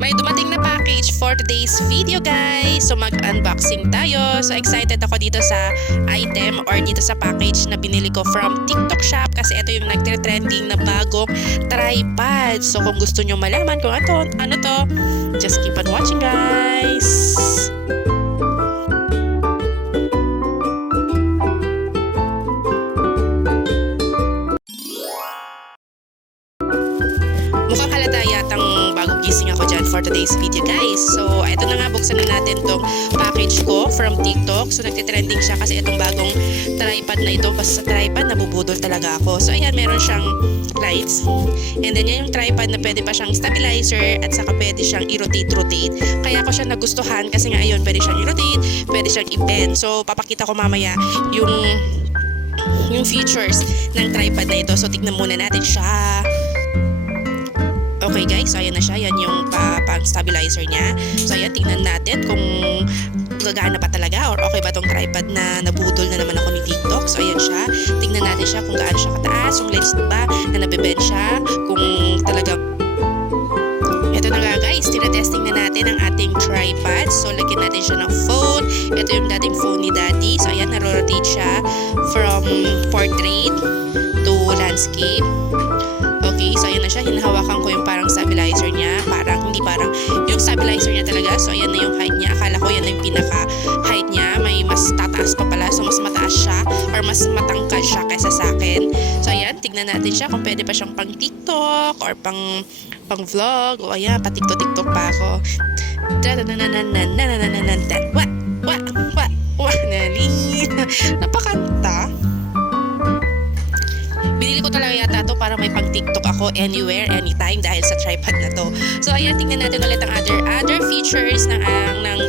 May dumating na package for today's video, guys. So mag-unboxing tayo. So excited ako dito sa item or dito sa package na binili ko from TikTok shop kasi ito yung nagtre-trending na bagong tripod. So kung gusto nyo malaman kung ano to, just keep on watching, guys. Mukhang halata yatang bagong gising ako dyan for today's video, guys. So, eto na nga, buksan na natin tong package ko from TikTok. So, nagtitrending siya kasi itong bagong tripod na ito. Basta sa tripod, nabubudol talaga ako. So, ayan, meron siyang lights. And then, yan yung tripod na pwede pa siyang stabilizer at saka pwede siyang i-rotate. Kaya ko siya nagustuhan kasi nga, ayun, pwede siyang i-rotate, pwede siyang i-bend. So, papakita ko mamaya yung features ng tripod na ito. So, tignan muna natin siya. Okay, guys, so ayan na siya. Yan yung pang stabilizer niya. So ayan, tingnan natin kung gagana pa talaga or okay ba tong tripod na nabudol na naman ako ni TikTok. So ayan siya. Tingnan natin siya kung gaano siya kataas, yung lens ba na nabibend siya, kung talaga. Ito na nga, guys, tinatesting na natin ang ating tripod. So lagyan natin siya ng phone. Ito yung dating phone ni Daddy. So ayan, naro-rotate siya from portrait to landscape. Okay, so ayan na siya. Hinahawakan ko yung parang stabilizer niya. Hindi parang yung stabilizer niya talaga. So ayan na yung height niya. Akala ko yan na yung pinaka-height niya. May mas tataas pa pala. So mas mataas siya or mas matangkad siya kaysa sa akin. So ayan, tignan natin siya kung pwede pa siyang pang TikTok or pang vlog. O ayan, pa TikTok pa ako. Napakanta. Binili ko talaga yata to para may pang TikTok ako anywhere, anytime dahil sa tripod na to. So ayan, tingnan natin ulit ang other features ng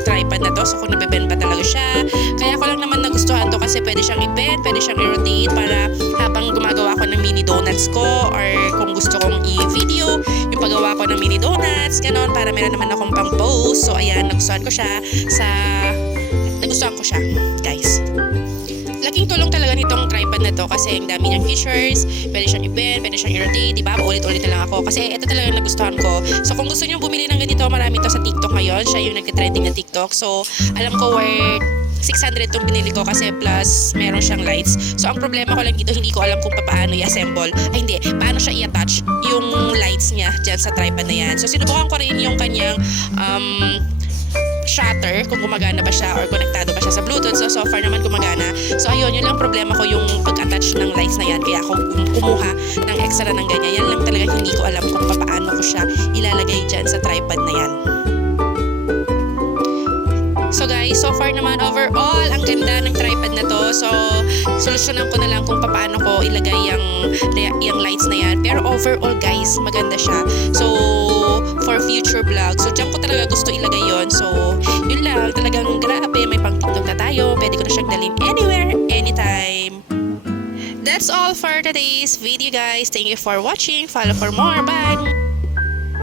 tripod na to. So kung nabibend pa talaga siya. Kaya ko lang naman nagustuhan to kasi pwede siyang i-bend, pwede siyang i-rotate para habang gumagawa ko ng mini donuts ko or kung gusto kong i-video yung paggawa ko ng mini donuts, ganon, para meron naman akong pang post. So ayan, nagustuhan ko siya, guys. Laking tulong talaga nitong tripod na to kasi ang dami niyang features, pwede siyang i-bend, pwede siyang i-rotate, diba? Ulit-ulit na lang ako kasi ito talaga nagustuhan ko. So kung gusto niyo bumili ng ganito, marami to sa TikTok ngayon. Siya yung nagtitrending na TikTok. So alam ko worth 600 itong binili ko kasi plus meron siyang lights. So ang problema ko lang dito, hindi ko alam kung paano i-assemble. Paano siya i-attach yung lights niya dyan sa tripod na yan. So sinubukan ko rin yung kanyang shutter, kung gumagana ba siya or konektado ba siya sa Bluetooth. So far naman gumagana. So ayun, yun lang problema ko, yung pag-attach ng lights na yan. Kaya ako kumuha ng extra ng ganyan. Yan lang talaga hindi ko alam kung paano ko siya ilalagay dyan sa tripod na yan. So guys, so far naman overall, ang ganda ng tripod na to. So, solusyonan ko na lang kung paano ko ilagay yung lights na yan. Pero overall guys, maganda siya. So, for future vlog. So, dyan ko talaga gusto ilagay yon. So, yun lang. Talagang grabe. May pang TikTok na tayo. Pwede ko na siyang dalhin anywhere, anytime. That's all for today's video, guys. Thank you for watching. Follow for more. Bye!